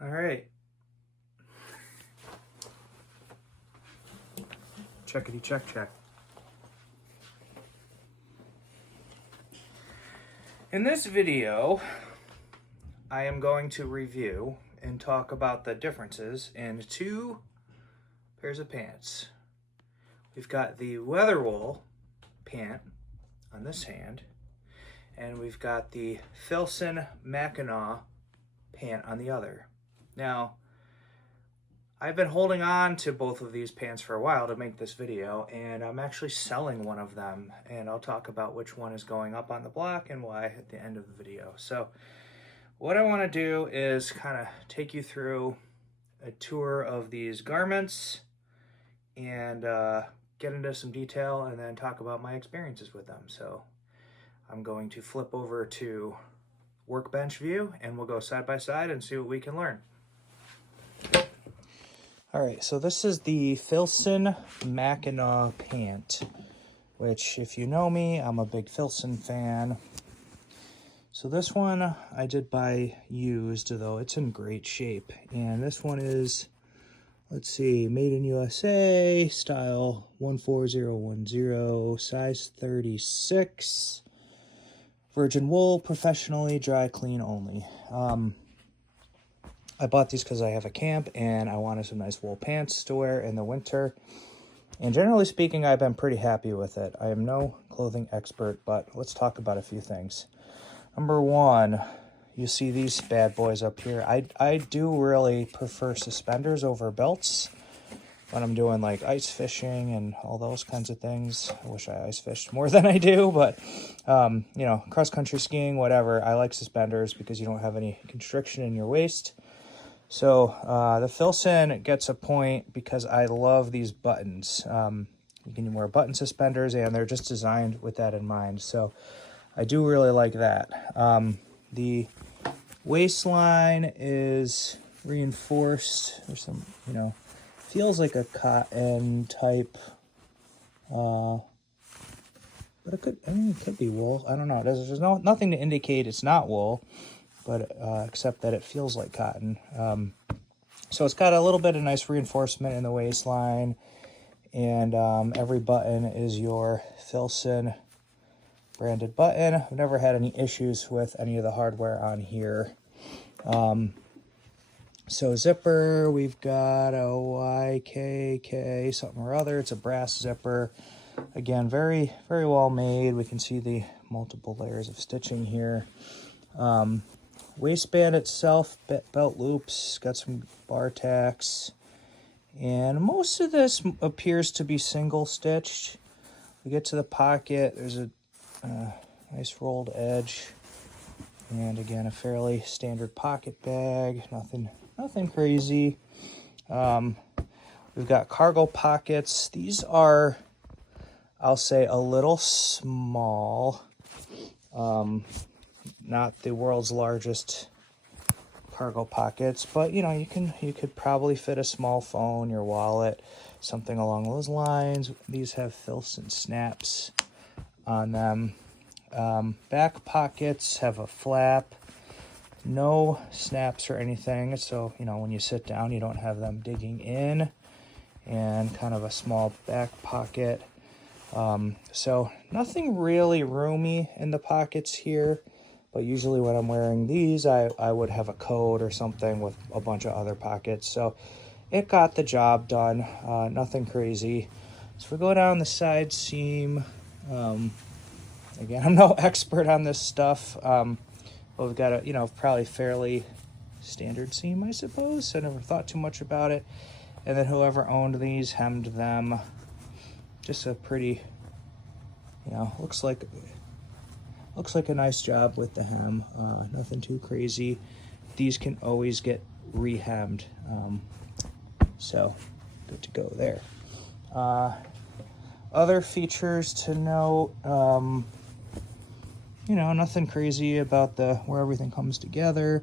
All right. Checkity check check. In this video, I am going to review and talk about the differences in two pairs of pants. We've got the Weatherwool pant on this hand, and we've got the Filson Mackinaw pant on the other. Now, I've been holding on to both of these pants for a while to make this video, and I'm actually selling one of them, and I'll talk about which one is going up on the block and why at the end of the video. So what I want to do is kind of take you through a tour of these garments and get into some detail and then talk about my experiences with them. So I'm going to flip over to workbench view and we'll go side by side and see what we can learn. All right, so this is the Filson Mackinaw pant, which if you know me, I'm a big Filson fan. So this one I did buy used, though it's in great shape. And this one is, let's see, made in USA, style 14010, size 36, virgin wool, professionally dry clean only. I bought these because I have a camp and I wanted some nice wool pants to wear in the winter. And generally speaking, I've been pretty happy with it. I am no clothing expert, but let's talk about a few things. Number one, you see these bad boys up here. I do really prefer suspenders over belts when I'm doing like ice fishing and all those kinds of things. I wish I ice fished more than I do, but you know, cross-country skiing, whatever, I like suspenders because you don't have any constriction in your waist. So the Filson gets a point because I love these buttons. You can wear button suspenders and they're just designed with that in mind. So I do really like that. The waistline is reinforced. There's some, you know, feels like a cotton type, but it could, I mean, it could be wool. I don't know. There's nothing to indicate it's not wool, but except that it feels like cotton. So it's got a little bit of nice reinforcement in the waistline, and every button is your Filson branded button. I've never had any issues with any of the hardware on here. So zipper, we've got a YKK something or other. It's a brass zipper. Again, very, very well made. We can see the multiple layers of stitching here. Waistband itself, belt loops, got some bar tacks, and most of this appears to be single stitched. We get to the pocket, there's a nice rolled edge, and again a fairly standard pocket bag, nothing crazy. We've got cargo pockets. These are, I'll say, a little small. Not the world's largest cargo pockets, but you know, you could probably fit a small phone, your wallet, something along those lines. These have Filson snaps on them. Back pockets have a flap, no snaps or anything, so you know, when you sit down you don't have them digging in, and kind of a small back pocket. So nothing really roomy in the pockets here. But usually when I'm wearing these, I would have a coat or something with a bunch of other pockets. So it got the job done, nothing crazy. So we go down the side seam. Again, I'm no expert on this stuff, but we've got a, you know, probably fairly standard seam, I suppose. I never thought too much about it. And then whoever owned these hemmed them. Just a pretty, you know, looks like a nice job with the hem. Nothing too crazy. These can always get re-hemmed, so good to go there. Other features to note, you know, nothing crazy about where everything comes together.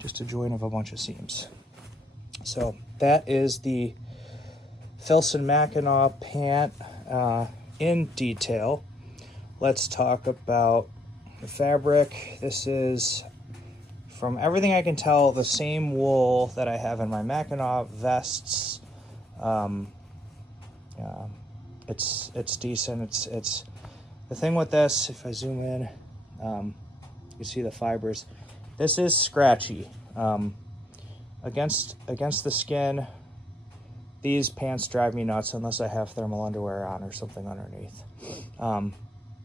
Just a joint of a bunch of seams. So that is the Filson Mackinaw pant in detail. Let's talk about the fabric. This is from everything I can tell, the same wool that I have in my Mackinaw vests. It's decent. It's the thing with this. If I zoom in, you see the fibers. This is scratchy. Against the skin, these pants drive me nuts unless I have thermal underwear on or something underneath.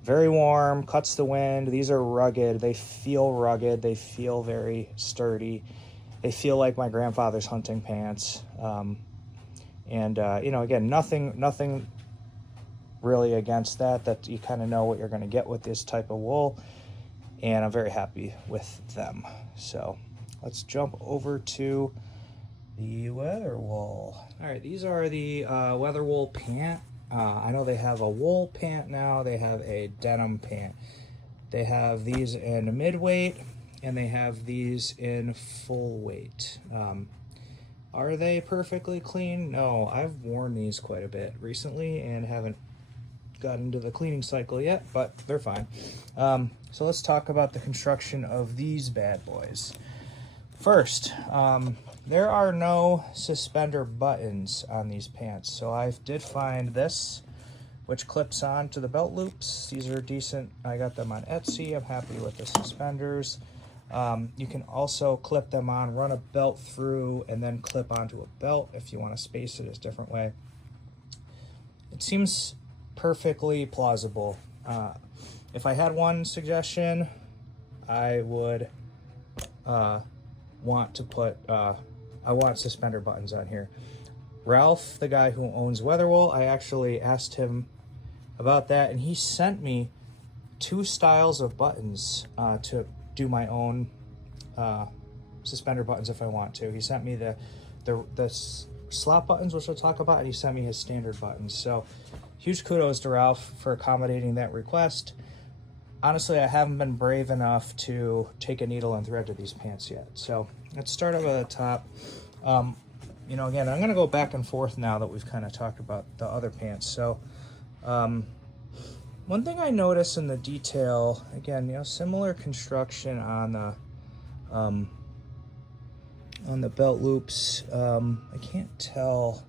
Very warm, cuts the wind. These are rugged. They feel rugged. They feel very sturdy. They feel like my grandfather's hunting pants. Again, nothing really against that you kind of know what you're going to get with this type of wool, and I'm very happy with them. So let's jump over to the Weatherwool. All right, these are the Weatherwool pant. I know they have a wool pant now. They have a denim pant. They have these in mid-weight, and they have these in full weight. Are they perfectly clean? No, I've worn these quite a bit recently and haven't gotten into the cleaning cycle yet, but they're fine. So let's talk about the construction of these bad boys. First, there are no suspender buttons on these pants. So I did find this, which clips on to the belt loops. These are decent. I got them on Etsy. I'm happy with the suspenders. You can also clip them on, run a belt through, and then clip onto a belt if you want to space it a different way. It seems perfectly plausible. If I had one suggestion, I would want to put, I want suspender buttons on here. Ralph, the guy who owns Weatherwool, I actually asked him about that, and he sent me 2 styles of buttons to do my own suspender buttons if I want to. He sent me the slot buttons, which we'll talk about, and he sent me his standard buttons. So huge kudos to Ralph for accommodating that request. Honestly, I haven't been brave enough to take a needle and thread to these pants yet. So let's start over at the top. Again, I'm going to go back and forth now that we've kind of talked about the other pants. So one thing I notice in the detail, again, similar construction on the belt loops. I can't tell.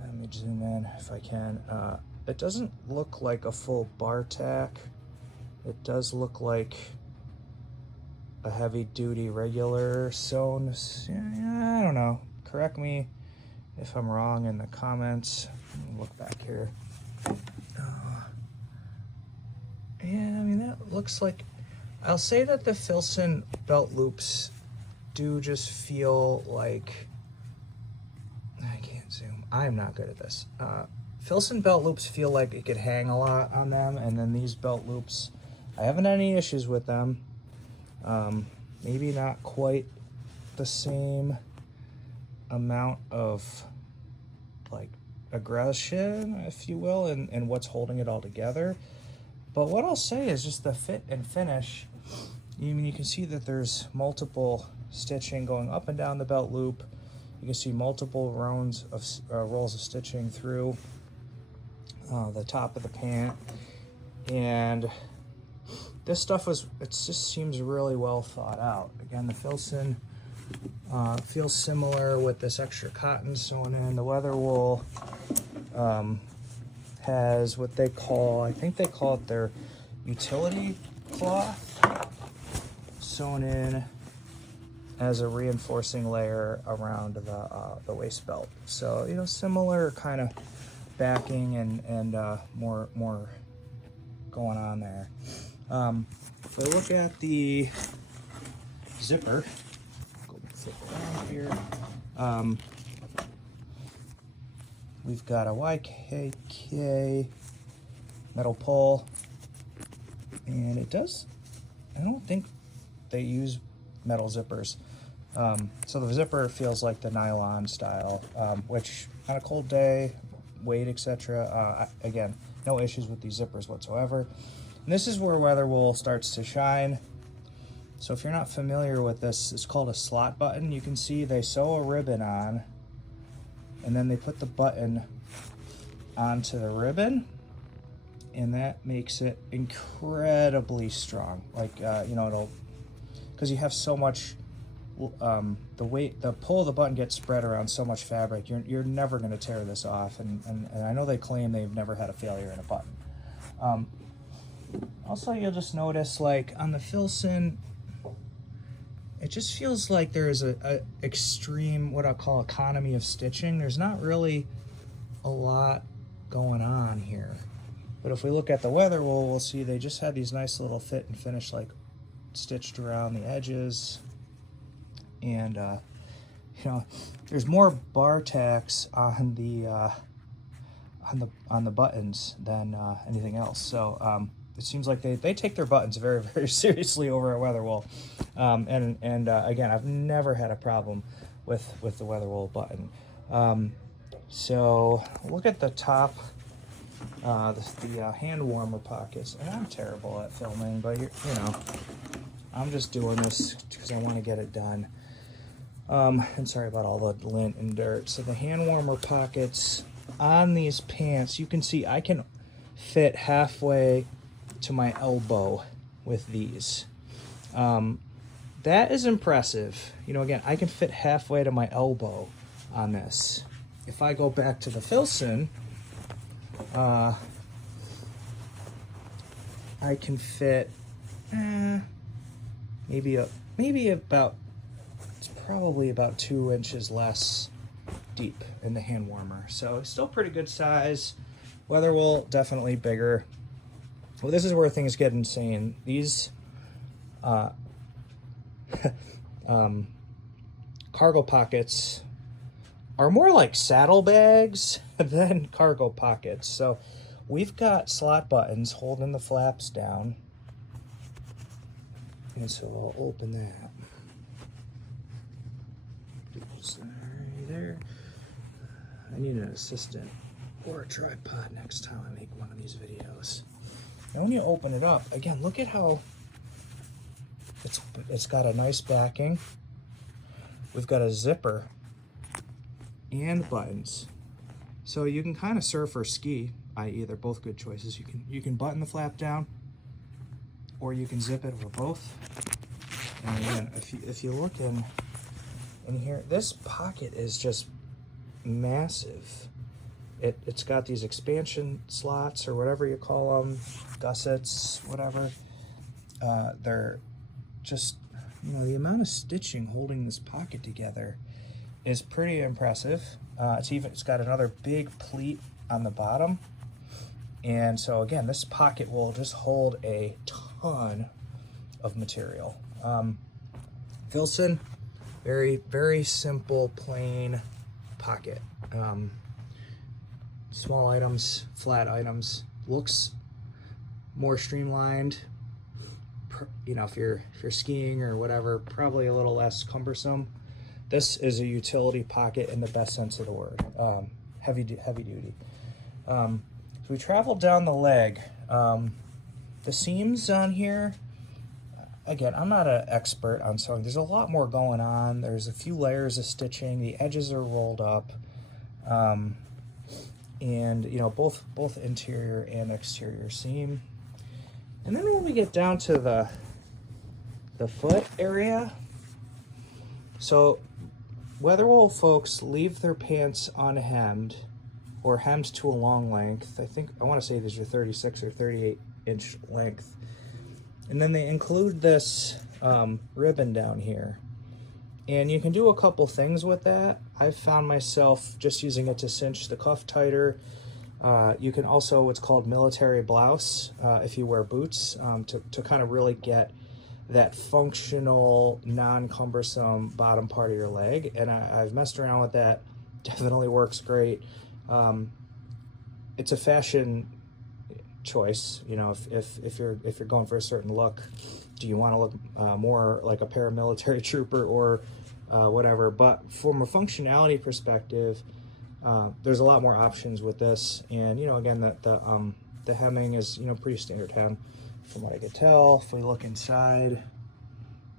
Let me zoom in if I can. It doesn't look like a full bar tack. It does look like a heavy-duty regular sewn. I don't know. Correct me if I'm wrong in the comments. Let me look back here. That looks like... I'll say that the Filson belt loops do just feel like... I can't zoom. I'm not good at this. Filson belt loops feel like it could hang a lot on them, and then these belt loops, I haven't had any issues with them. Maybe not quite the same amount of aggression, if you will, and what's holding it all together. But what I'll say is just the fit and finish. You can see that there's multiple stitching going up and down the belt loop. You can see multiple rolls of stitching through the top of the pant, and this stuff it just seems really well thought out. Again, the Filson feels similar with this extra cotton sewn in. The Weatherwool has what they call, I think they call it their utility cloth, sewn in as a reinforcing layer around the waist belt. So similar kind of backing and more going on there. If we look at the zipper, go flip around here. We've got a YKK metal pull, and I don't think they use metal zippers. So the zipper feels like the nylon style, which on a cold day, weight, etc. Again, no issues with these zippers whatsoever. And this is where Weatherwool starts to shine. So if you're not familiar with this, it's called a slot button. You can see they sew a ribbon on, and then they put the button onto the ribbon, and that makes it incredibly strong. because you have so much, the pull of the button gets spread around so much fabric, you're never going to tear this off. And I know they claim they've never had a failure in a button. Also, you'll just notice, like on the Filson, it just feels like there's a extreme, what I'll call economy of stitching. There's not really a lot going on here. But if we look at the Weatherwool, we'll see they just had these nice little fit and finish, like stitched around the edges. And you know, there's more bar tacks on the buttons than anything else. So it seems like they take their buttons very, very seriously over at Weatherwool. Again, I've never had a problem with the Weatherwool button. So look at the top, the hand warmer pockets. And I'm terrible at filming, but you know, I'm just doing this because I want to get it done. And sorry about all the lint and dirt. So the hand warmer pockets on these pants, you can see I can fit halfway to my elbow with these. That is impressive. You know, again, I can fit halfway to my elbow on this. If I go back to the Filson, I can fit maybe about, it's probably about 2 inches less deep in the hand warmer. So it's still pretty good size. Weatherwool, definitely bigger. Well, this is where things get insane. These cargo pockets are more like saddlebags than cargo pockets. So we've got slot buttons holding the flaps down. And so I'll open that. Sorry there. I need an assistant or a tripod next time I make one of these videos. Now when you open it up, again, look at how it's got a nice backing. We've got a zipper and buttons. So you can kind of surf or ski, i.e. they're both good choices. You can button the flap down or you can zip it, or both. And again, if you look in here, this pocket is just massive. It's got these expansion slots or whatever you call them, gussets, whatever. They're just, you know, the amount of stitching holding this pocket together is pretty impressive. It's got another big pleat on the bottom. And so again, this pocket will just hold a ton of material. Filson, very, very simple, plain pocket. Small items, flat items, looks more streamlined. You know, if you're skiing or whatever, probably a little less cumbersome. This is a utility pocket in the best sense of the word. Heavy duty. So we traveled down the leg. The seams on here, again, I'm not an expert on sewing. There's a lot more going on. There's a few layers of stitching. The edges are rolled up. And you know, both interior and exterior seam. And then when we get down to the foot area, so Weatherwool folks leave their pants unhemmed or hemmed to a long length. I want to say these are 36 or 38 inch length. And then they include this ribbon down here. And you can do a couple things with that. I've found myself just using it to cinch the cuff tighter. You can also what's called military blouse if you wear boots to kind of really get that functional, non-cumbersome bottom part of your leg. And I've messed around with that. Definitely works great. It's a fashion choice. You know, if you're going for a certain look, do you want to look more like a paramilitary trooper or whatever? But from a functionality perspective, there's a lot more options with this. And you know, again, the hemming is, you know, pretty standard hem from what I could tell. If we look inside,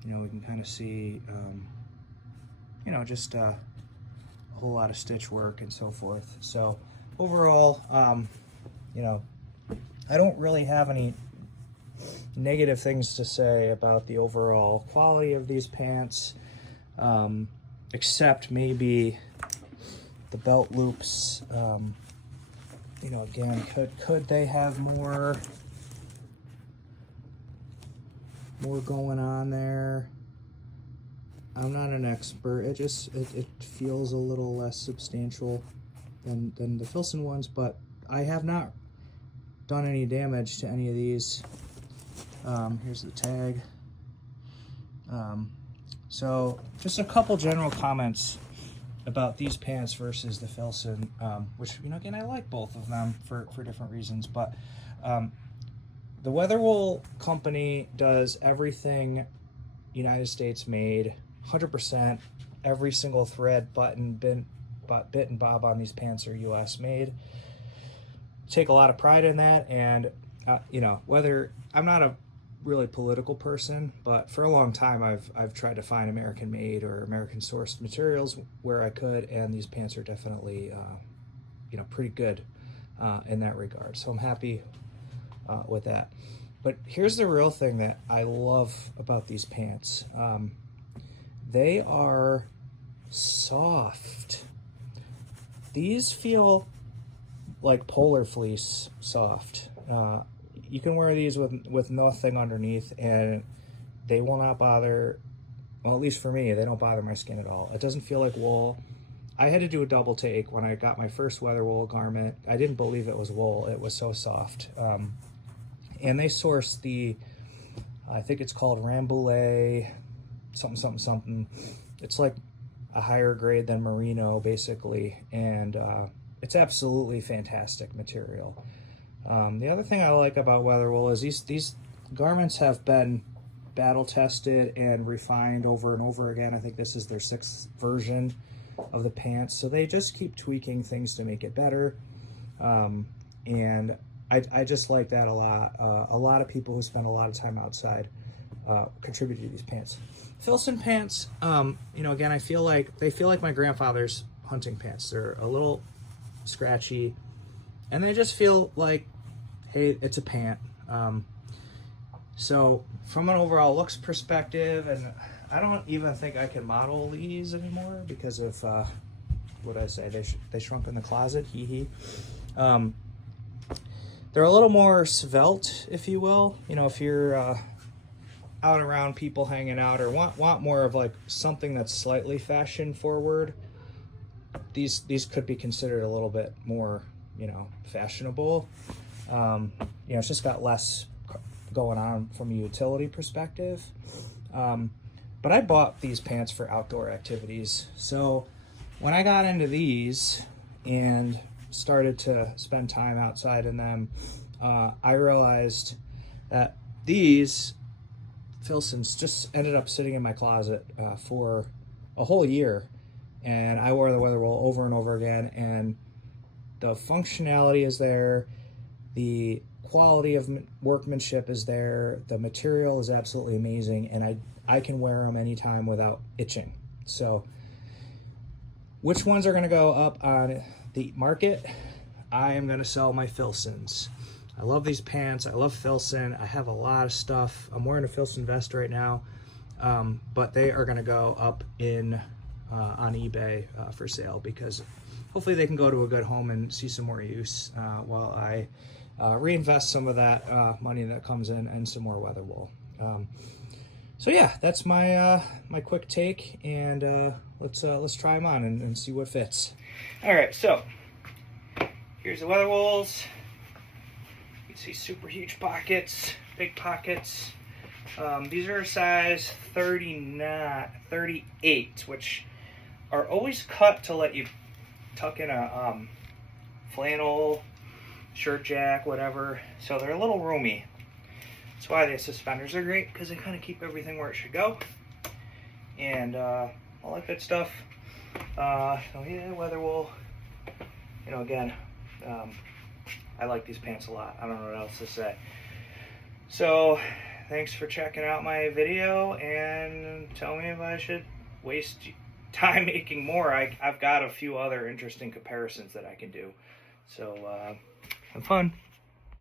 you know, we can kind of see, you know, just a whole lot of stitch work and so forth. So overall, you know, I don't really have any negative things to say about the overall quality of these pants, except maybe the belt loops. You know, again, could they have more going on there? I'm not an expert. It feels a little less substantial than the Filson ones, but I have not done any damage to any of these. Here's the tag. So just a couple general comments about these pants versus the Filson, which, you know, again, I like both of them for different reasons, but the Weatherwool company does everything United States made, 100%. Every single thread, button, bit and bob on these pants are US made. Take a lot of pride in that, and you know, whether I'm not a really political person, but for a long time I've tried to find American made or American sourced materials where I could, and these pants are definitely you know, pretty good in that regard. So I'm happy with that. But here's the real thing that I love about these pants. They are soft. These feel like polar fleece soft. You can wear these with nothing underneath and they will not bother, well, at least for me, they don't bother my skin at all. It doesn't feel like wool. I had to do a double take when I got my first Weatherwool garment. I didn't believe it was wool. It was so soft. And they sourced the, I think it's called Rambouillet, something. It's like a higher grade than merino, basically, and it's absolutely fantastic material. The other thing I like about Weatherwool is these garments have been battle tested and refined over and over again. I think this is their 6th version of the pants, so they just keep tweaking things to make it better, and I just like that a lot. A lot of people who spend a lot of time outside contribute to these pants. Filson pants, you know, again, I feel like they feel like my grandfather's hunting pants. They're a little scratchy, and they just feel like, hey, it's a pant. So from an overall looks perspective, and I don't even think I can model these anymore because of what I say, they shrunk in the closet, hee. They're a little more svelte, if you will. You know, if you're out around people hanging out or want more of like something that's slightly fashion forward, these could be considered a little bit more, you know, fashionable. You know, it's just got less going on from a utility perspective. But I bought these pants for outdoor activities. So when I got into these and started to spend time outside in them, I realized that these Filsons just ended up sitting in my closet for a whole year, and I wore the Weatherwool over and over again, and the functionality is there, the quality of workmanship is there, the material is absolutely amazing, and I can wear them anytime without itching. So which ones are going to go up on the market? I am going to sell my Filsons. I love these pants. I love Filson. I have a lot of stuff. I'm wearing a Filson vest right now, but they are going to go up in on eBay for sale, because hopefully they can go to a good home and see some more use while I reinvest some of that money that comes in and some more Weatherwool. So yeah, that's my my quick take, and let's try them on and see what fits. All right, so here's the Weatherwools. You can see super huge pockets, big pockets. These are a size 38, which are always cut to let you tuck in a flannel, shirt jack, whatever. So they're a little roomy. That's why the suspenders are great, because they kind of keep everything where it should go. And all that good stuff. So yeah, Weatherwool. You know, again, I like these pants a lot. I don't know what else to say. So thanks for checking out my video, and tell me if I should waste time making more. I've got a few other interesting comparisons that I can do. So have fun.